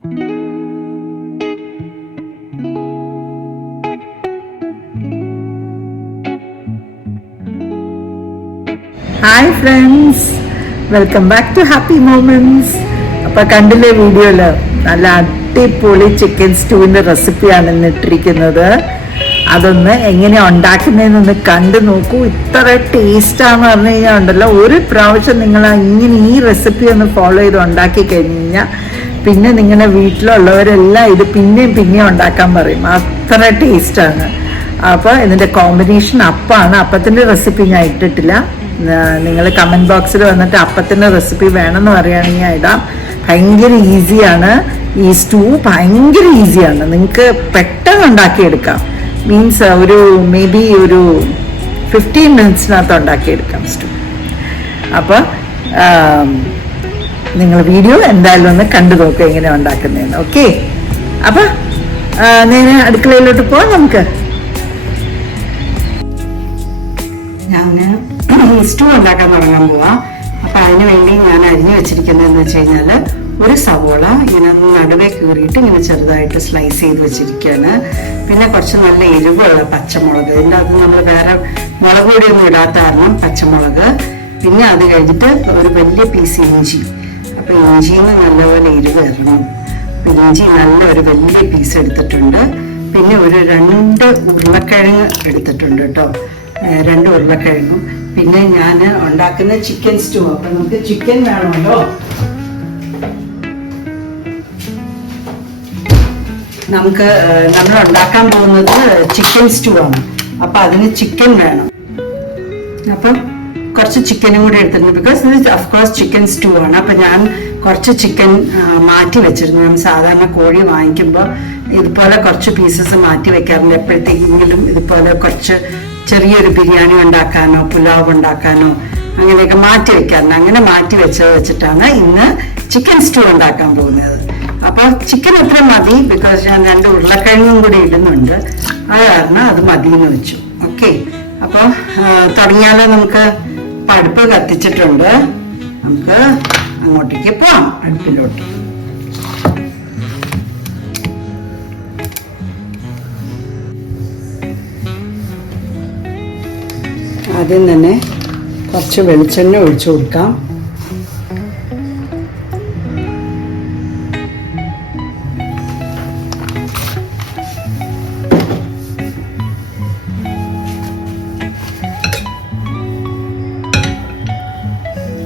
Hi friends, welcome back to happy moments. അപ്പോൾ കണ്ടില്ലേ വീഡിയോയിൽ നല്ല അടിപൊളി ചിക്കൻ സ്റ്റൂവിൻ്റെ റെസിപ്പിയാണ് ഇന്ന് ഇട്ടിരിക്കുന്നത്. അതൊന്ന് എങ്ങനെയാണ് ഉണ്ടാക്കുന്നതെന്നൊന്ന് കണ്ടു നോക്കൂ. ഇത്ര ടേസ്റ്റാന്ന് പറഞ്ഞു കഴിഞ്ഞാൽ ഉണ്ടല്ലോ, ഒരു പ്രാവശ്യം നിങ്ങൾ ഇങ്ങനെ ഈ റെസിപ്പി ഒന്ന് ഫോളോ ചെയ്ത് ഉണ്ടാക്കി കഴിഞ്ഞ് കഴിഞ്ഞാൽ പിന്നെ നിങ്ങളുടെ വീട്ടിലുള്ളവരെല്ലാം ഇത് പിന്നെയും ഉണ്ടാക്കാൻ പറയും. അത്ര ടേസ്റ്റാണ്. അപ്പോൾ ഇതിൻ്റെ കോമ്പിനേഷൻ അപ്പമാണ്. അപ്പത്തിൻ്റെ റെസിപ്പി ഞാൻ ഇട്ടിട്ടില്ല. നിങ്ങൾ കമൻറ്റ് ബോക്സിൽ വന്നിട്ട് അപ്പത്തിൻ്റെ റെസിപ്പി വേണമെന്ന് പറയുകയാണെങ്കിൽ ഇടാം. ഭയങ്കര ഈസിയാണ്. ഈ സ്റ്റൂ ഭയങ്കര ഈസിയാണ്. നിങ്ങൾക്ക് പെട്ടെന്ന് ഉണ്ടാക്കിയെടുക്കാം. മീൻസ് ഒരു മേ ബി ഒരു 15 മിനിറ്റ്സിനകത്ത് ഉണ്ടാക്കിയെടുക്കാം സ്റ്റൂ. അപ്പോൾ നിങ്ങൾ വീഡിയോ എന്തായാലും ഒന്ന് കണ്ടു നോക്കുക എങ്ങനെയാണ് ഉണ്ടാക്കുന്നതെന്ന്. ഓക്കെ, അപ്പോൾ നേരെ അടുക്കളയിലോട്ട് പോവാം നമുക്ക്. ഞാൻ സ്റ്റൂ ഉണ്ടാക്കാൻ തുടങ്ങാൻ പോവാം. അപ്പം അതിന് വേണ്ടി ഞാൻ അരിഞ്ഞു വെച്ചിരിക്കുന്നതെന്ന് വെച്ച് കഴിഞ്ഞാൽ ഒരു സവോള ഇങ്ങനെ നടുവേ കീറിയിട്ട് ഇങ്ങനെ ചെറുതായിട്ട് സ്ലൈസ് ചെയ്ത് വെച്ചിരിക്കുകയാണ്. പിന്നെ കുറച്ച് നല്ല എരിവുള്ള പച്ചമുളക്, ഇതിൻ്റെ അത് നമ്മൾ വേറെ മുളക് പൊടിയൊന്നും ഇടാത്ത കാരണം പച്ചമുളക്. പിന്നെ അത് കഴിഞ്ഞിട്ട് ഒരു വലിയ പീസ് ഇഞ്ചി. അപ്പം ഇഞ്ചിയിൽ നിന്ന് നല്ലപോലെ എരിവ് ഇറങ്ങും. അപ്പം ഇഞ്ചി നല്ല ഒരു വലിയ പീസ് എടുത്തിട്ടുണ്ട്. പിന്നെ ഒരു 2 ഉരുളക്കിഴങ്ങ് എടുത്തിട്ടുണ്ട് കേട്ടോ, 2 ഉരുളക്കിഴങ്ങും. പിന്നെ ഞാൻ ഉണ്ടാക്കുന്ന ചിക്കൻ സ്റ്റൂ. അപ്പം നമുക്ക് ചിക്കൻ വേണമല്ലോ. നമ്മൾ ഉണ്ടാക്കാൻ പോകുന്നത് ചിക്കൻ സ്റ്റൂ ആണ്. അപ്പം അതിന് ചിക്കൻ വേണം. അപ്പം കുറച്ച് ചിക്കനും കൂടി എടുത്തിട്ടുണ്ട്. ബിക്കോസ് ഇത് ഓഫ്കോഴ്സ് ചിക്കൻ സ്റ്റൂ ആണ്. അപ്പം ഞാൻ കുറച്ച് ചിക്കൻ മാറ്റി വെച്ചിരുന്നു. നമ്മൾ സാധാരണ കോഴി വാങ്ങിക്കുമ്പോൾ ഇതുപോലെ കുറച്ച് പീസസ് മാറ്റി വെക്കാറുണ്ട്. എപ്പോഴത്തേക്കെങ്കിലും ഇതുപോലെ കുറച്ച് ചെറിയൊരു ബിരിയാണി ഉണ്ടാക്കാനോ പുലാവ് ഉണ്ടാക്കാനോ അങ്ങനെയൊക്കെ മാറ്റി വെക്കാറുണ്ട്. അങ്ങനെ മാറ്റി വെച്ചിട്ടാണ് ഇന്ന് ചിക്കൻ സ്റ്റൂ ഉണ്ടാക്കാൻ പോകുന്നത്. അപ്പോൾ ചിക്കൻ എത്ര മതി, ബിക്കോസ് ഞാൻ 2 ഉരുളക്കിഴങ്ങും കൂടി ഇടുന്നുണ്ട്. അത് കാരണം അത് മതിയെന്ന് വെച്ചു. ഓക്കെ, അപ്പോൾ തുടങ്ങിയാലോ? നമുക്ക് അടുപ്പ് കത്തിച്ചിട്ടുണ്ട്. നമുക്ക് അങ്ങോട്ടേക്ക് പോവാം, അടുപ്പിലോട്ട്. ആദ്യം തന്നെ കുറച്ച് വെളിച്ചെണ്ണ ഒഴിച്ചു കൊടുക്കാം.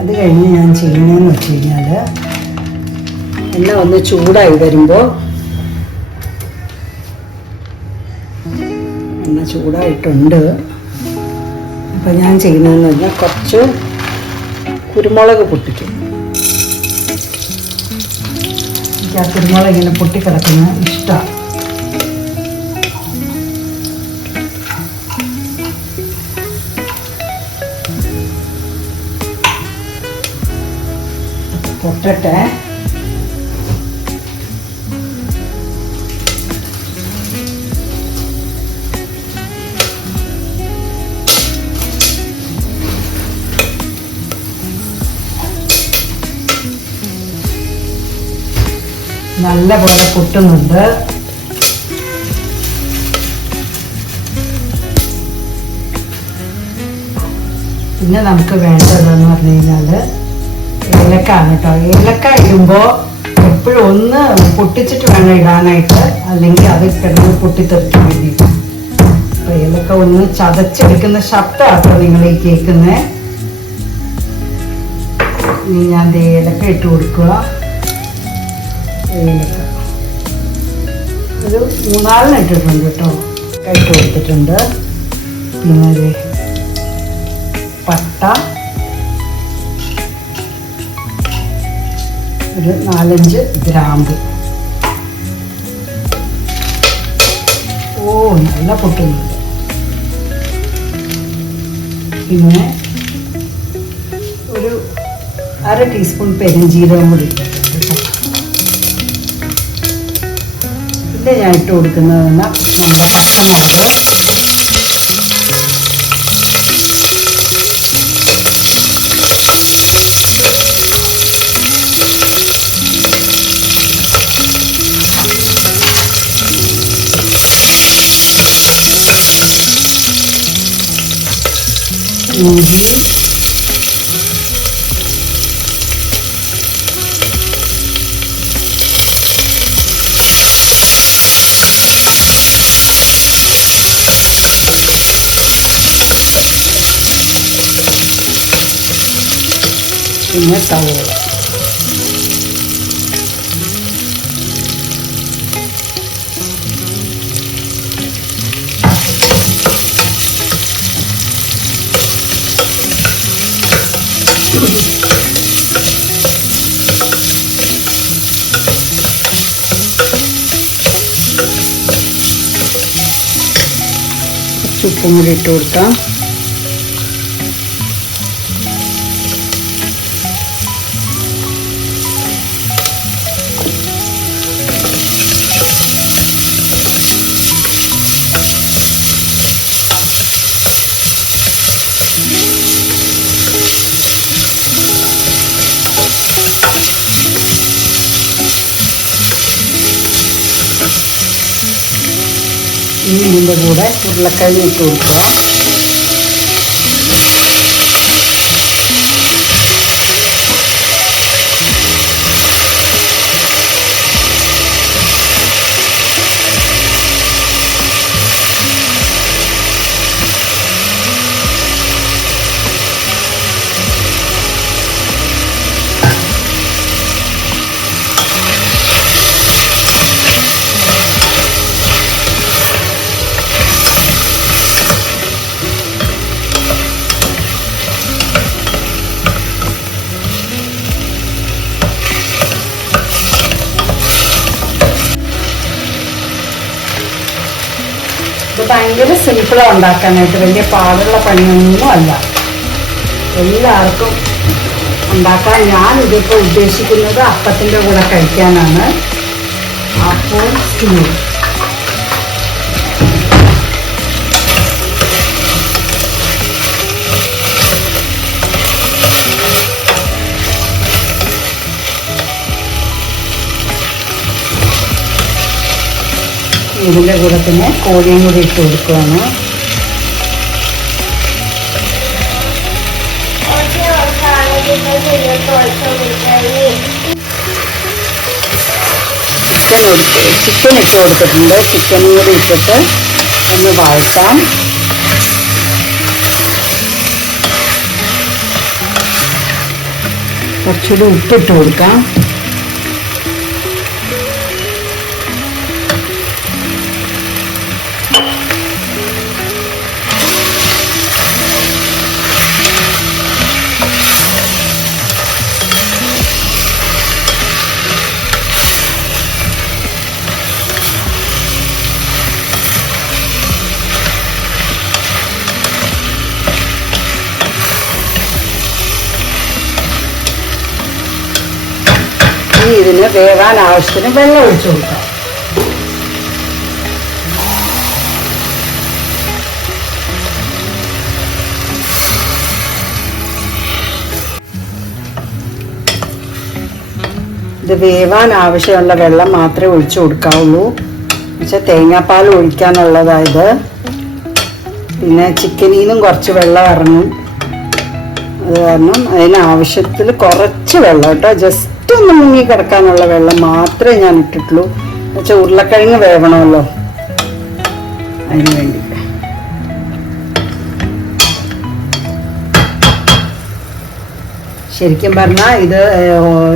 അത് കഴിഞ്ഞ് ഞാൻ ചെയ്യുന്നതെന്ന് വെച്ച് കഴിഞ്ഞാൽ എണ്ണ ഒന്ന് ചൂടായി വരുമ്പോൾ, എണ്ണ ചൂടായിട്ടുണ്ട്. അപ്പം ഞാൻ ചെയ്യുന്നതെന്ന് പറഞ്ഞാൽ കുറച്ച് കുരുമുളക് പൊട്ടിക്കും. എനിക്ക് ആ കുരുമുളക് ഇങ്ങനെ പൊട്ടിക്കിടക്കുന്ന ഇഷ്ടമാണ്. പൊട്ടട്ടെ. നല്ല പോലെ പൊട്ടുന്നുണ്ട്. പിന്നെ നമുക്ക് വേണ്ടതെന്ന് പറഞ്ഞു കഴിഞ്ഞാൽ ഏലക്കാണ് കേട്ടോ. ഏലക്ക ഇടുമ്പോൾ എപ്പോഴും ഒന്ന് പൊട്ടിച്ചിട്ട് വേണം ഇടാനായിട്ട്, അല്ലെങ്കിൽ അത് കിടന്ന് പൊട്ടിത്തെറിക്കാൻ വേണ്ടിയിട്ട്. അപ്പോൾ ഏലക്ക ഒന്ന് ചതച്ചെടുക്കുന്ന ശബ്ദമാട്ടോ നിങ്ങൾ ഈ കേൾക്കുന്നത്. ഇനി ഞാൻ ഏലക്ക ഇട്ട് കൊടുക്കുക. ഏലക്ക ഒരു 3-4 ഇട്ടിട്ടുണ്ട് കേട്ടോ, ഇട്ട് കൊടുത്തിട്ടുണ്ട്. പിന്നെ പട്ട ഒരു 4-5 ഗ്രാമ്പ്. നല്ല പൊട്ടുന്നുണ്ട്. പിന്നെ ഒരു 1/2 ടീസ്പൂൺ പെരുംജീരകം കൂടി ഇട്ടിട്ടുണ്ട്. പിന്നെ ഞാൻ ഇട്ട് കൊടുക്കുന്നത് നമ്മുടെ പച്ചമുളക്. ഇഞ്ചി, പിന്നെ സവോള. ഉപ്പും കൂടി ഇട്ട് കൊടുക്കാം. ഇനി ഇതിൻ്റെ കൂടെ ഉരുളക്കിഴങ്ങ് ഇട്ട് കൊടുക്കുക. ഇത് ഭയങ്കര സിമ്പിളാണ് ഉണ്ടാക്കാനായിട്ട്, വലിയ പാടുള്ള പണിയൊന്നും അല്ല, എല്ലാവർക്കും ഉണ്ടാക്കാൻ. ഞാനിതിപ്പോൾ ഉദ്ദേശിക്കുന്നത് അപ്പത്തിൻ്റെ കൂടെ കഴിക്കാനാണ്. അപ്പോൾ സ്റ്റൂ ഇതിൻ്റെ കൂടെ തന്നെ കോഴിയും കൂടി ഇട്ട് കൊടുക്കുകയാണ്. ചിക്കൻ ഇട്ട് കൊടുത്തിട്ടുണ്ട്. ചിക്കനും കൂടി ഇട്ടിട്ട് ഒന്ന് വഴറ്റാം. കുറച്ചുകൂടി ഉപ്പിട്ട് കൊടുക്കാം. ഇതിന് വേവാൻ ആവശ്യത്തിന് വെള്ളം ഒഴിച്ചു കൊടുക്കാം. ഇത് വേവാൻ ആവശ്യമുള്ള വെള്ളം മാത്രമേ ഒഴിച്ചു കൊടുക്കാവുള്ളൂ. എന്നുവെച്ചാൽ തേങ്ങാപ്പാൽ ഒഴിക്കാനുള്ളതായത്. പിന്നെ ചിക്കനിൽ നിന്നും കുറച്ച് വെള്ളം ഇറങ്ങും. അത് കാരണം അതിനാവശ്യത്തിൽ കുറച്ച് വെള്ളം കേട്ടോ, ജസ്റ്റ് ഒന്ന് മുങ്ങി കിടക്കാനുള്ള വെള്ളം മാത്രമേ ഞാൻ ഇട്ടിട്ടുള്ളൂ. എന്നുവെച്ചാൽ ഉരുളക്കിഴങ്ങ് വേവണമല്ലോ, അതിന് വേണ്ടി. ശരിക്കും പറഞ്ഞാൽ ഇത്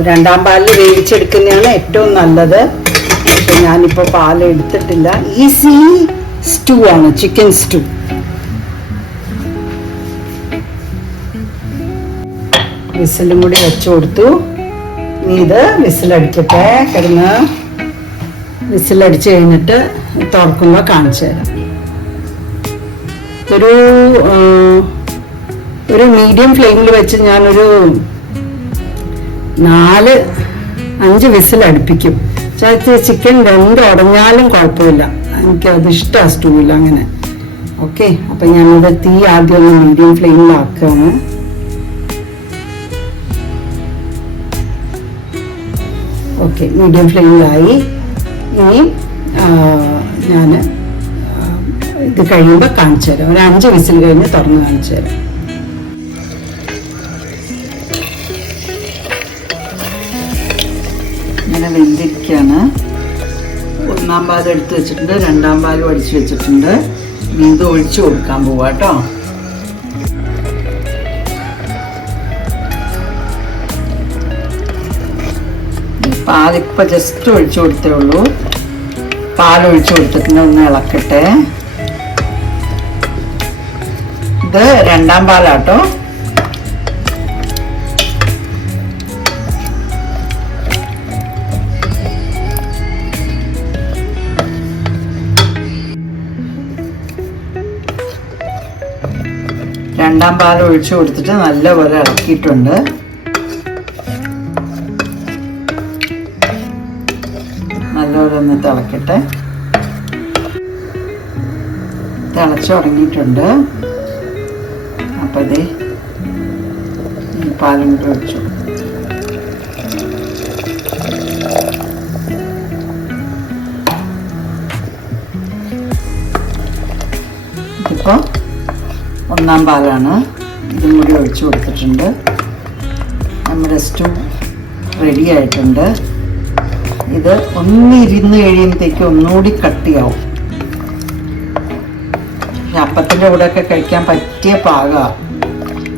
രണ്ടാം പാലിൽ വേവിച്ചെടുക്കുന്നതാണ് ഏറ്റവും നല്ലത്. പക്ഷെ ഞാനിപ്പോൾ പാൽ എടുത്തിട്ടില്ല. ഈസി സ്റ്റൂ ആണ്, ചിക്കൻ സ്റ്റൂ. വിസിലും കൂടി വെച്ചു കൊടുത്തു. ഇനി ഇത് വിസിലടിക്കട്ടെ. കിടന്ന് വിസിലടിച്ച് കഴിഞ്ഞിട്ട് തുറക്കുമ്പോൾ കാണിച്ചു തരാം. ഒരു മീഡിയം ഫ്ലെയിമിൽ വെച്ച് ഞാനൊരു 4-5 വിസിൽ അടുപ്പിക്കും. ചിക്കൻ ഉടഞ്ഞാലും കുഴപ്പമില്ല, എനിക്കത് ഇഷ്ടമാണ് സ്റ്റൂവിൽ അങ്ങനെ. ഓക്കെ, അപ്പം ഞാനിത് തീ ആദ്യം ഒന്ന് മീഡിയം ഫ്ലെയിമിലാക്കുകയാണ്. ഓക്കെ, മീഡിയം ഫ്ലെയിമിലായി. ഇനി ഞാൻ ഇത് കഴിയുമ്പോൾ കാണിച്ചു തരാം. ഒരു 5 വിസിൽ കഴിഞ്ഞ് തുറന്ന് കാണിച്ചു തരാം. ഇങ്ങനെ വെന്തിരിക്കുകയാണ്. ഒന്നാം പാൽ എടുത്ത് വെച്ചിട്ടുണ്ട്, രണ്ടാം പാലും അടിച്ചു വെച്ചിട്ടുണ്ട്. ഇനി ഇത് ഒഴിച്ചു കൊടുക്കാൻ പോവാ കേട്ടോ. പാലിപ്പോൾ ജസ്റ്റ് ഒഴിച്ചു കൊടുത്തേ ഉള്ളൂ. പാലൊഴിച്ചു കൊടുത്തിട്ടുണ്ട്, ഒന്ന് ഇളക്കട്ടെ. ഇത് രണ്ടാം പാലാട്ടോ. രണ്ടാം പാൽ ഒഴിച്ചു കൊടുത്തിട്ട് നല്ലപോലെ ഇളക്കിയിട്ടുണ്ട്. നല്ലപോലെ ഒന്ന് തിളക്കട്ടെ. തിളച്ച് തുടങ്ങിയിട്ടുണ്ട്. അപ്പം ഇത് ഈ പാലും കൂടി ഒഴിച്ചു. ഇതിപ്പോൾ ഒന്നാം പാലാണ്. ഇതും കൂടി ഒഴിച്ചു കൊടുത്തിട്ടുണ്ട്. നമ്മുടെ സ്റ്റൂ റെഡി ആയിട്ടുണ്ട്. ഇത് ഒന്നിരുന്ന് കഴിയുമ്പോഴത്തേക്ക് ഒന്നുകൂടി കട്ടിയാവും. അപ്പത്തിൻ്റെ കൂടെ ഒക്കെ കഴിക്കാൻ പറ്റിയ പാകമാണ്.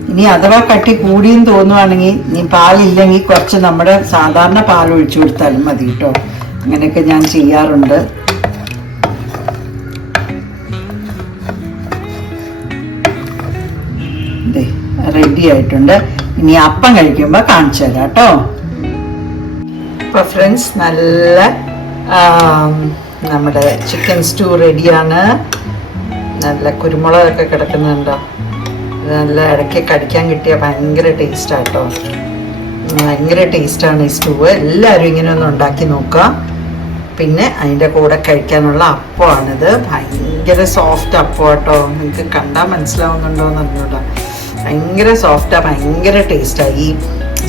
ഇനി അഥവാ കട്ടി കൂടിയും തോന്നുവാണെങ്കിൽ നീ പാലില്ലെങ്കിൽ കുറച്ച് നമ്മുടെ സാധാരണ പാൽ ഒഴിച്ചു കൊടുത്താലും മതി കേട്ടോ. അങ്ങനെയൊക്കെ ഞാൻ ചെയ്യാറുണ്ട്. റെഡി ആയിട്ടുണ്ട്. ഇനി അപ്പം കഴിക്കുമ്പോൾ കാണിച്ചു തരാം കേട്ടോ. അപ്പോൾ ഫ്രണ്ട്സ്, നല്ല നമ്മുടെ ചിക്കൻ സ്റ്റൂ റെഡിയാണ്. നല്ല കുരുമുളകൊക്കെ കിടക്കുന്നുണ്ടോ. നല്ല ഇടയ്ക്ക് കടിക്കാൻ കിട്ടിയ ഭയങ്കര ടേസ്റ്റാട്ടോ. ഭയങ്കര ടേസ്റ്റാണ് ഈ സ്റ്റൂ. എല്ലാവരും ഇങ്ങനെ ഒന്ന് ഉണ്ടാക്കി നോക്കുക. പിന്നെ അതിൻ്റെ കൂടെ കഴിക്കാനുള്ള അപ്പമാണിത്. ഭയങ്കര സോഫ്റ്റ് അപ്പം കേട്ടോ. നിങ്ങൾക്ക് കണ്ടാൽ മനസ്സിലാവുന്നുണ്ടോ എന്ന് അറിഞ്ഞൂടാ. ഭയങ്കര സോഫ്റ്റാണ്, ഭയങ്കര ടേസ്റ്റാണ്. ഈ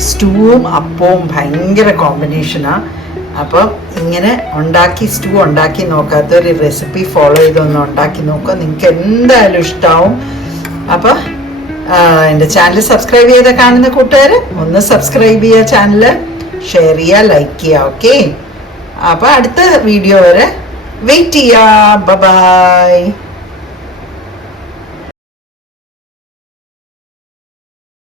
സ്റ്റൂവും അപ്പവും ഭയങ്കര കോമ്പിനേഷനാണ്. അപ്പോൾ ഇങ്ങനെ സ്റ്റൂ ഉണ്ടാക്കി നോക്കാത്തൊരു റെസിപ്പി ഫോളോ ചെയ്തൊന്ന് ഉണ്ടാക്കി നോക്കുക. നിങ്ങൾക്ക് എന്തായാലും ഇഷ്ടമാവും. അപ്പോൾ എൻ്റെ ചാനൽ സബ്സ്ക്രൈബ് ചെയ്ത് കാണുന്ന കൂട്ടുകാർ ഒന്ന് സബ്സ്ക്രൈബ് ചെയ്യുക, ചാനൽ ഷെയർ ചെയ്യുക, ലൈക്ക് ചെയ്യുക. ഓക്കെ, അപ്പോൾ അടുത്ത വീഡിയോ വരെ വെയിറ്റ് ചെയ്യാം. ബൈ.